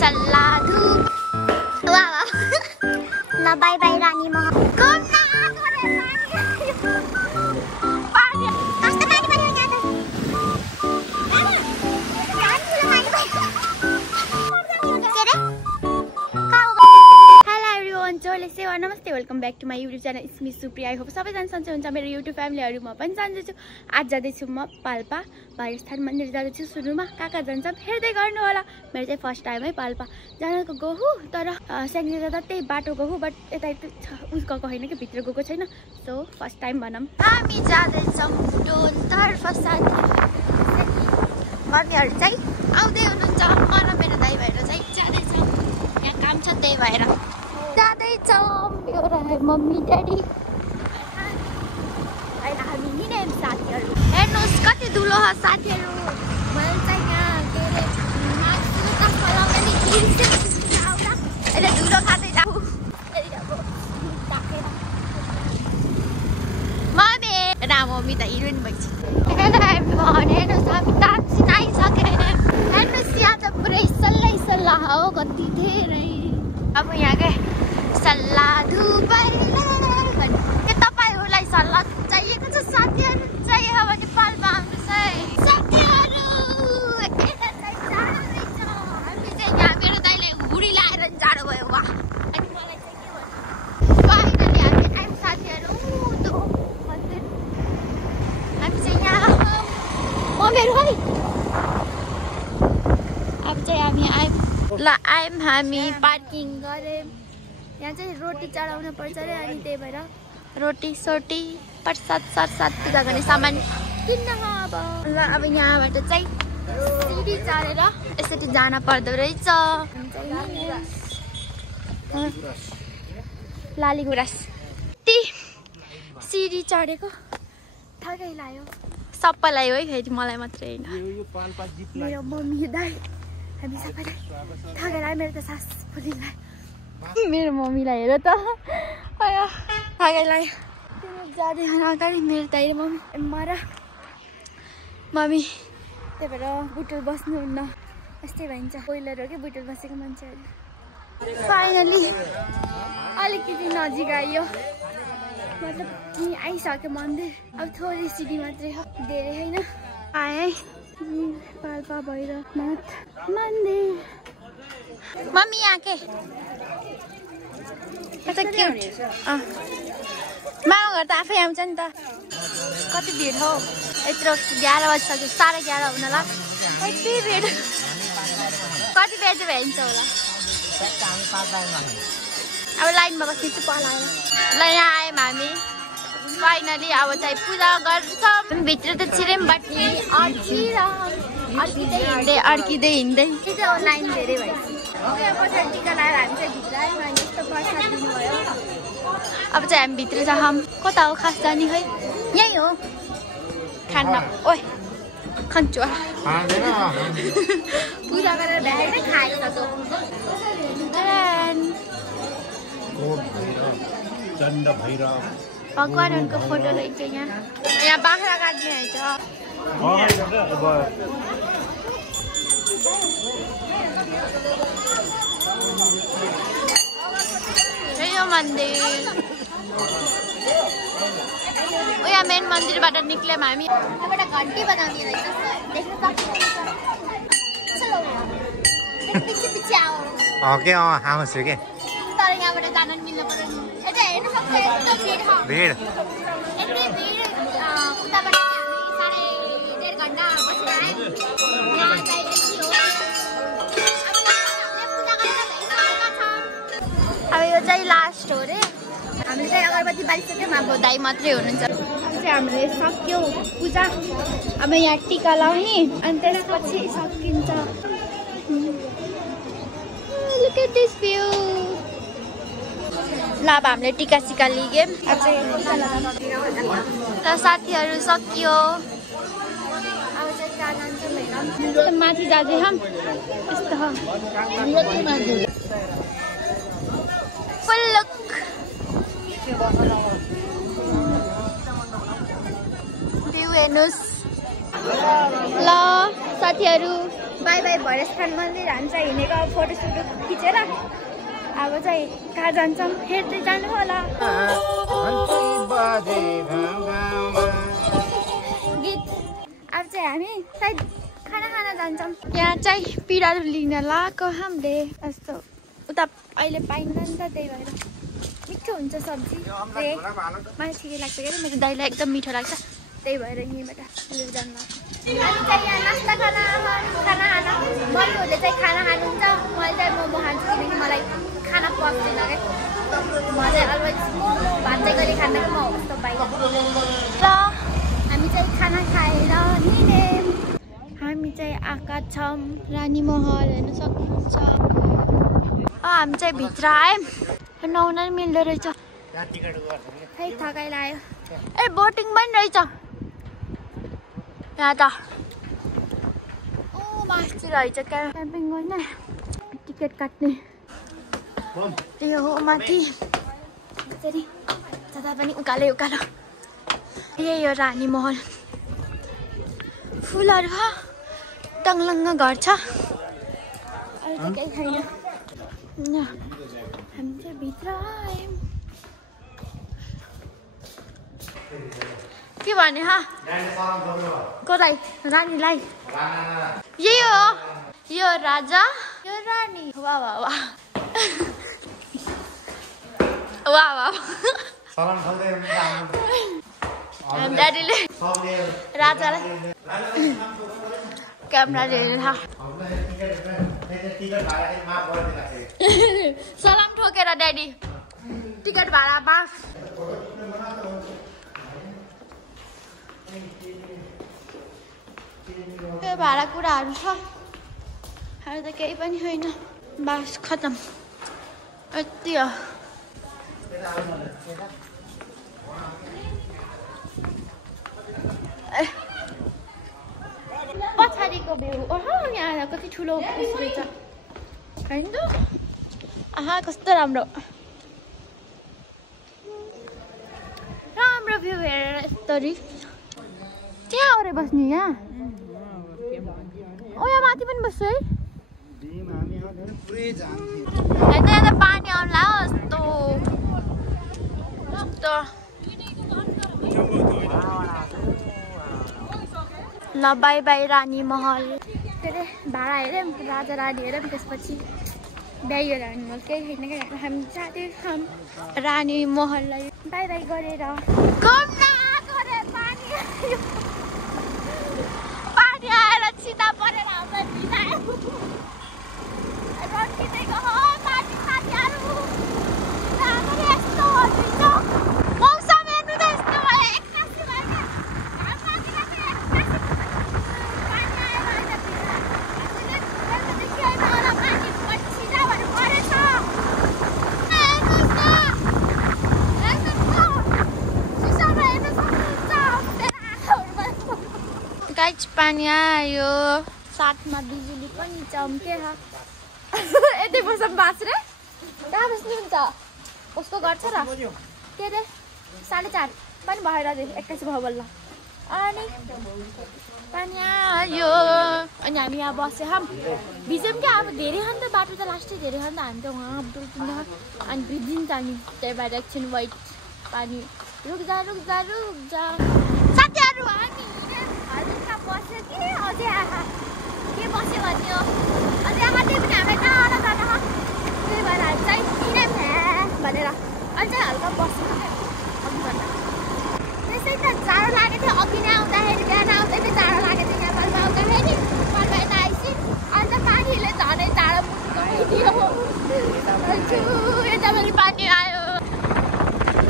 सल्लाधु वाह ल by by रानी म नमस्ते welcome back to my YouTube channel it's me Supriya I hope सबैजना सन्चै हुन्छ मेरो यूट्यूब फ्यामिलीहरु म पनि जान्छु आज जाँदैछु म पाल्पा वायुस्थान मन्दिर जाँदैछु सुरुमा काका जान्छ हेर्दै गर्नु होला मेरो चाहिँ फर्स्ट टाइम है पाल्पा जानको गहु तर सेकेन्ड त त्यही बाटो गहु बट यता उस गएको हैन के भित्र गएको छैन सो फर्स्ट टाइम भनम हामी जाँदैछौं डोल तर्फ साथी मम्मीहरु चाहिँ आउँदै हुनुहुन्छ म र मेरो दाइ भएर चाहिँ जाँदैछौं यहाँ काम छ त्यही भएर जाँदैछौं मेरो मम्मी ड्याडी अहिले हामी हिँड्यौं साथीहरु हेर्नुस् कति धुलो छ साथीहरु मैले चाहिँ यहाँ के रे मास्कको टक्क लगाउने बिर्सेँ आउँदा अहिले धुलो खाँदै जाऊ मम्मी मम्मी त हिरोइन भइछ हेर्नुस् हामी टाक्सी आइसक्यो हेर्नुस् यहाँ त पुरै सल्लाइ सल्लाह हो कति धेरै अब यहाँ के सल्लाधु बल्ले के तपाईहरुलाई सल्लाह चाहिएको छ साथीहरु चाहियो भने पाल्पा आउनुस् है साथीहरु एकैछिन चाहिँ जाडो रहेछ हामी चाहिँ यहाँ मेरो दाइले हुडी लाएर जाडो भयो वा अनि मलाई चाहिँ के भन्नु फाइनली हामी आइम साथीहरु तो मन्दिर हामी चाहिँ यहाँ मम्मीहरु है अब चाहिँ हामी आइम ल आइम हामी पार्किङ गरे यहाँ चाहिँ रोटी चढाउन पर्छ रे अनि त्यही भएर रोटी सोटी प्रसाद सरसाद पूजा गर्ने सामान किन्न अब ल अब यहाँबाट चाहिँ सिडी चढेर यसरी जान पर्दो रहेछ लाली गुराँस ती सिडी चढेको थकै लाग्यो सबैलाई हो है फेरि मलाई मात्रै हैन मेरो मम्मी दाइ हामी सबैलाई थकेर मेरो त सास फुलिलाई मेरो मम्मीलाई हेर त आया थकेलाई जाँदै अगाडि मेरो दाइ र मम्मी त्यही भएर बुटुल बस्नुहुन्न यस्तै भन्छ बोइलर हो कि बुटुल बसेको मान्छेहरू फाइनली अलिकति नजिक आइयो मतलब आइसक्यो मन्दिर अब थोरै सिडी मात्रै हो धेरै होइन आए पाल्पा भैरवनाथ मन्दिर मम्मी यहाँ के मामा घर त आफै आउँछ नि त कति भिड हो यत्रो 11 बजिसक्यो 11:30 हुन ला यति भिड कति बजे भ्याइन्छ होला अब लाइनमा बस्ने चाहिँ पलाएर ल यहाँ आयौँ हामी फाइनली अब चाहिँ पूजा गर्छौँ भित्र त छिर्यौँ बट अड्किँदै हिँड्दै लाइन धेरै भएछ पछाडि टिका लगाएर हामी चाहिँ भित्र आयौँ अनि यस्तो प्रसाद दिनुभयो अब चाहिँ हामी भित्र जाऊँ कता हो खास जाने है यही हो खान्न ओए खान्छु पूजा गरेर भ्याएर खाएको भगवानहरूको फोटो रहेछ यहाँ बाख्रा काट्ने रहेछ यो मन्दिर यहाँ मेन मन्दिरबाट निक्ल्यौँ हामी एउटा घन्टी बनाउने रहेछ देख्न सक्नुहुन्छ ओके आउँछु के तर यहाँबाट जान मिल्नु पर्यो नि यता हेर्न सक्छ यस्तो भिड यति भिड उताबाट हामी 1.5 घन्टा बसेर आयौँ यहाँ चाहिँ यति हो अब यो चाहिँ लास्ट हो रे हामीले चाहिँ अगरबत्ती बालिसक्यौँ अब दाइ मात्रै हुनुहुन्छ अब चाहिँ हामीले सक्यो पूजा अब यहाँ टिका लाउने अनि त्यसपछि सकिन्छ Look at this view. ल अब हामीले टिका सिका लिगेँ त साथीहरू सकियो अब चाहिँ कहाँ जान्छौँ माथि जाँदै हम यस्तो फुल लुक भ्यू हेर्नुहोस् ल साथीहरु बाई बाई भैरवस्थान मन्दिर हान्छ हिँडेको फोटोसुट खिचेर अब चाहिँ कहाँ जान्छौँ हेर्दै जानु होला गीत अब चाहिँ हामी सायद खाना खान जान्छौँ यहाँ चाहिँ पिरालु लिन लगाएको हामीले यस्तो उता अहिले पाइँदैन नि त त्यही भएर मिठो हुन्छ सब्जी मलाई ठिकै लाग्छ के मेरो दाइलाई एकदम मिठो लाग्छ त्यही भएर यहीँबाट लिएर जानु हामी चाहिँ यहाँ नास्ता खाना खान मम्मीहरूले चाहिँ खाना खानुहुन्छ मैले चाहिँ मोमो खान्छु किनकि मलाई खाना पस्दैन क्या म चाहिँ अलवेज मोमो भात चाहिँ कहिले खाँदैन म कस्तो बाहिर र हामी चाहिँ खाना खाएर हिँड्यौँ हामी चाहिँ आएका छौँ रानी महल हेर्न सक्नुहुन्छ हामी चाहिँ भित्र आयौँ नुहाउन नि मिल्दो रहेछ खै थकाइ लाग्यो ए बोटिङ पनि रहेछ यहाँ त मास्ती रहेछ क्याम्पिङ गर्ने टिकट काट्ने त्यो हो माथि जता पनि उकालो यही हो रानी महल फुलहरू छ टङ्लङ्ग घर छ अरू त केही छैन हामी चाहिँ भित्र आयौँ के भने कसलाई रानीलाई यही हो यो राजा यो रानी वाह वाह वाह वाह वाह ड्याडीले राजालाई क्यामेरा लिएर सलाम ठोकेर ड्याडी टिकट भाडा माफ त्यो भाडा कुराहरू छ अरू त केही पनि छैन बास खतम यति हो पछाडिको भ्यू ओहो यहाँ कति ठुलो रहेछ होइन त आहा कस्तो राम्रो भ्यू हेरेर यस्तरी त्यहाँ आएर बस्ने यहाँ ओ यहाँ माथि पनि बस्छु है यहाँ त पानी आउनु लाग्यो यस्तो ल बाई बाई रानी महल के अरे भाडा हेऱ्यौँ राजा रानी हेऱ्यौँ त्यसपछि ब्यायो रानी महल केही छैन क्या हामी जाँदैछौँ रानी महललाई बाई बाई गरेर पानी आएर छिटा परेर हामीलाई भिजायो रड्किँदैको हो पानी साथीहरू यस्तो मौसम हेर्नु त यस्तो भयो एक्कासी भयो क्या पानी आयो साथमा बिजुली पनि चम्केर यतै बसम बाँच्रे कहाँ बस्नुहुन्छ उसको घर छ र के अरे 4:30 पनि भएर एक्कासी भयो बल्ल अनि पानी आयो अनि हामी यहाँ बस्यौँ भिज्यौँ क्या अब धेरै खान्छ बाटो त लास्टै धेरै खान्छ हामी त वहाँ डुल्छौँ अनि भिजिन्छ नि त्यही भएर एकछिन वेट पानी रुक जा साथीहरू हामी बस्यो कि अझै आँखा के बस्यो भन्ने हो अझै आँखा त्यही पनि हामीलाई टाढा टाढा त्यही भएर हामी चाहिँ किनौँ भनेर अझै हल्का बस्यो अघिभन्दा त्यसै त जाडो लागेको थियो अघि नै आउँदाखेरि बिहान आउँदाखेरि जाडो लागेको थियो यहाँ बलमा आउँदाखेरि बलमा यता आइसि अन्त पानीले झनै जाडो मुनिदियो यता पनि पानी आयो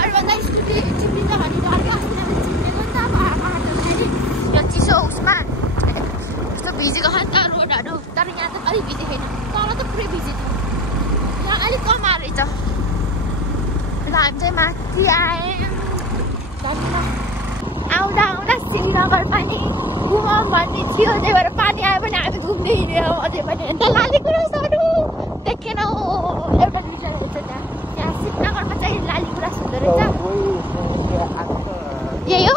अरूभन्दा स्कुटी चिप्लिन्छ भने त अलिक अस्ति चिप्लेको नि त यो चिसो उसमा यस्तो भिजेको छ नि त रोडहरू तर यहाँ त अलिक भिजेको छैन तल त पुरै भिजेको छ यहाँ अलिक कम आएको रहेछ र हामी चाहिँ माथि आयौँ आउँदा श्रीनगर पनि घुमाउँ भन्ने थियो त्यही भएर पानी आयो भने हामी घुम्दै हिँड्यौँ अझै पनि अन्त लालीगुराँसहरू देखेनौ एउटा दुईवटा रहेछ त्यहाँ श्रीनगरमा चाहिँ लालीगुराँस हुँदो रहेछ यही हो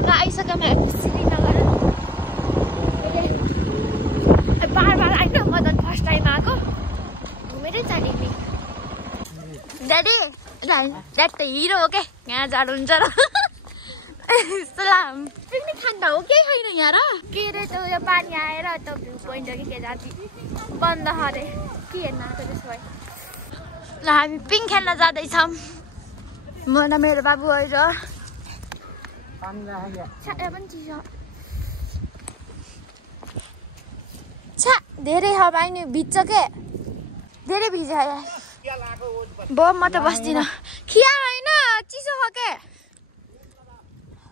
र आइसक्यौँ हामी ready? That's the hero, okay? यहाँ जाडो हुन्छ र सलाम पिकनिक खान हो के छैन यहाँ र के रे त्यो यो पानी आएर त भ्यू पोइन्ट हो कि के जाति बन्द हरे के हेर्न आएको त्यसो भए ल हामी पिङ खेल्न जाँदैछौँ म र मेरो बाबु होइन पनि चिसो छा धेरै हावा नि भिज्छ के धेरै भिज्छ यार बो म त बस्दिनँ खिया होइन चिसो हो के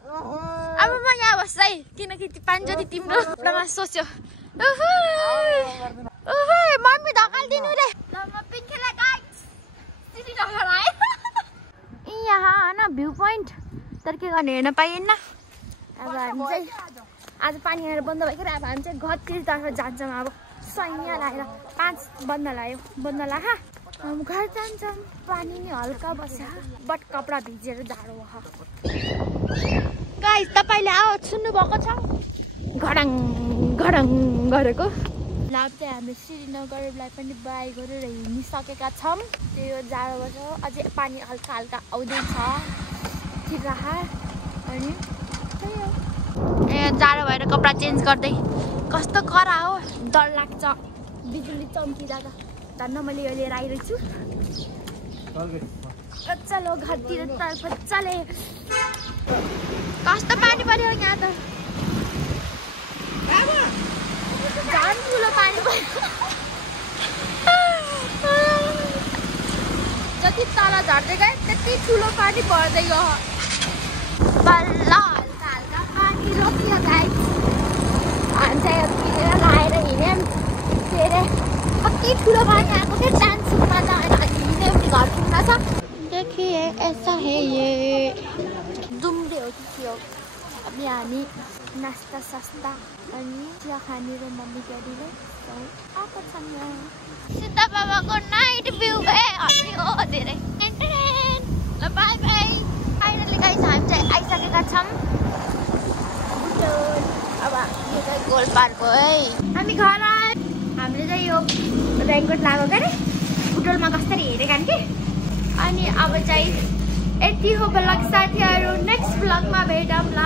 अब म यहाँ बस्छ है किनकि पानी जति तिम्रो सोच्यो मम्मी ढकाल्दिनु रे ल म पिङ खेला गाइस तिमी ढकाल यहाँ होइन भ्यू पोइन्ट तर के गर्ने हेर्न पाइएन अब हामी चाहिँ आज पानी आएर बन्द भइखेर अब हामी चाहिँ घरतिरतर्फ जान्छौँ अब सैया लगाएर 5 बन्द लाग्यो हम घर जान्छौँ पानी नि हल्का बस्छ बट कपडा भिजेर जाडो भयो गाइस तपाईले आवाज सुन्नु भएको छ घडङ घडङ गरेको लाभ चाहिँ हामी श्रीनगरलाई पनि बाई गरेर हिँडिसकेका छौँ त्यो जाडो बस्छ अझै पानी हल्का हल्का आउँदैछ ठिक राखा अनि ए जाडो भएर कपडा चेन्ज गर्दै कस्तो करा हो डर लाग्छ बिजुली चम्किँदा धन्न मैले यो लिएर आइरहेको छु चलो घरतिर तर्फ चले कस्तो पानी पर्यो यहाँ त झन् ठुलो पानी पर्यो जति तल झर्दै गयो त्यति ठुलो पानी पर्दै गयो बल्ल हल्का हल्का पानी रोकियो गाइस हामी चाहिँ किनेर लाएर हिँड्यौँ के अरे कति ठुलो पानी आएको क्या डान्समा त होइन हिँड्यो भने घर पुग्न छ देखिए ऐसा है ये दुम्रे हो कि के हो अब हामी नास्ता सास्ता अनि चिया खाने र मम्मी ड्याडीले आएको छन् यहाँ सीता बाबाको नाइट भ्यू हामी हो धेरै ल बाई बाई फाइनली गाइस हामी चाहिँ आइसकेका छौँ अब यो चाहिँ गोल पार्क हो है हामी घर हामीले चाहिँ यो रेनकोट लगाएको क्या अरे बुटोलमा कसरी हेरेका कि अनि अब चाहिँ यति हो ब्लग साथीहरू नेक्स्ट ब्लगमा भेटौँ ल